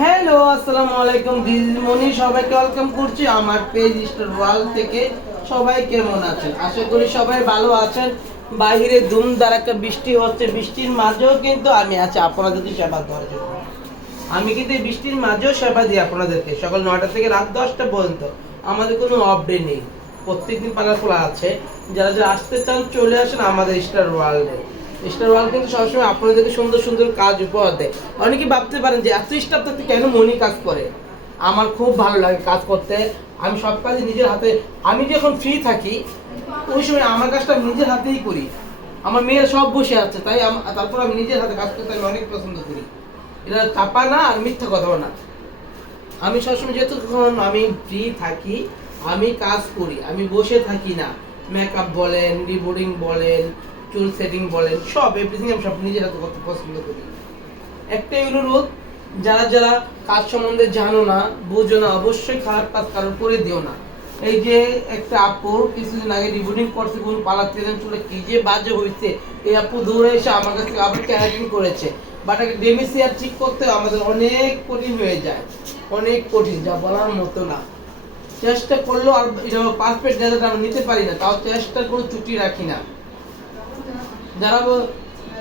Hello, আসসালামু আলাইকুম দিদিমণি সবাইকে ওয়েলকাম করছি আমার পেজ থেকে। সবাই কেমন আছেন? আশা করি সবাই ভালো আছেন। ধুম বৃষ্টি হচ্ছে। বৃষ্টির মাঝেও কিন্তু আমি আছি। আপনাদেরকে সেবা দেওয়ার জন্য। আমি কিন্তু বৃষ্টির মাঝেও সেবা দিই আপনাদেরকে। সকাল নয়টা থেকে রাত দশটা পর্যন্ত। আমাদের কোনো অফ ডে নেই। প্রত্যেকদিন পালা খোলা আছে। যারা যারা আসতে চান, চলে আসেন আমাদের স্টার ওয়ার্ল্ডে স্টার ওয়ার্ল্ড কিন্তু সবসময় আপনাদেরকে সুন্দর সুন্দর কাজ উপহার দেয়। অনেকে ভাবতে পারেন যে, এত স্টাফ থাকতে কেন মনি কাজ করে? আমার খুব ভালো লাগে কাজ করতে। আমি সব কাজই নিজের হাতে, আমি যখন ফ্রি থাকি, ওই সময় আমার কাজটা নিজের হাতেই করি। আমার মেয়ের সব বসে আছে, তাই তারপর আমি নিজের হাতে কাজ করতে আমি অনেক পছন্দ করি। এটা চাপা না আর মিথ্যা কথাও না। আমি সবসময় যতক্ষণ আমি ফ্রি থাকি, আমি কাজ করি, আমি বসে থাকি না। মেকআপ বলেন রিবোর্ডিং বলেন চুল সেটিং বলেন, সব এভরিথিং আমি সব নিজের হাতে করতে পছন্দ করি। একটাই অনুরোধ যারা যারা কাজ সম্বন্ধে জানো না, বুঝো না, অবশ্যই খারাপ কাজ কারোর করে দিও না। এই যে একটা আপু কিছুদিন আগে রিবোর্ডিং করছে, কোন পালার ট্রেনের চুলে কি যে বাজে হয়েছে এই আপু দৌড়ে এসে আমার কাছ থেকে আবার ক্যারাটিং করেছে। বাট আগে ডেমিসিয়ার ঠিক করতে আমাদের অনেক কঠিন হয়ে যায়। অনেক কঠিন, যা বলার মতো না। চেষ্টা করলেও আর পারফেক্ট রেজাল্ট আমরা নিতে পারি না, তাও চেষ্টা করে ছুটি রাখি না। যারা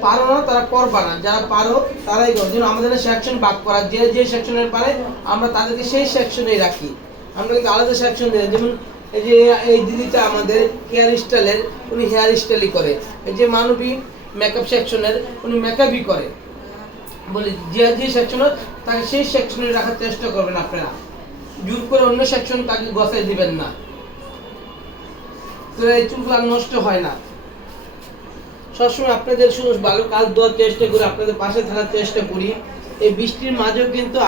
পারো না, তারা করবা না। যারা পারো, তারাই করো। যেন আমাদের সেকশন ভাগ করা যে যে সেকশনের পারে, আমরা তাদেরকে সেই সেকশনেই রাখি। আমরা কিন্তু আলাদা সেকশন দিই যেমন এই যে, এই দিদিটা আমাদের হেয়ার স্টাইলের উনি হেয়ার স্টাইলই করে। এই যে মানবী মেকআপ সেকশনের উনি মেকআপই করে। বলি, যে যে সেকশনের তাকে সেই সেকশনে রাখার চেষ্টা করবেন আপনারা। জোর করে অন্য সেকশন তাকে বসাই দিবেন না। তো এই চুলগুলো নষ্ট হয় না। সবসময় আপনাদের শুধু ভালো কাজ দেওয়ার চেষ্টা করি, আপনাদের পাশে থাকার চেষ্টা করি। এই বৃষ্টির মাঝেও কিন্তু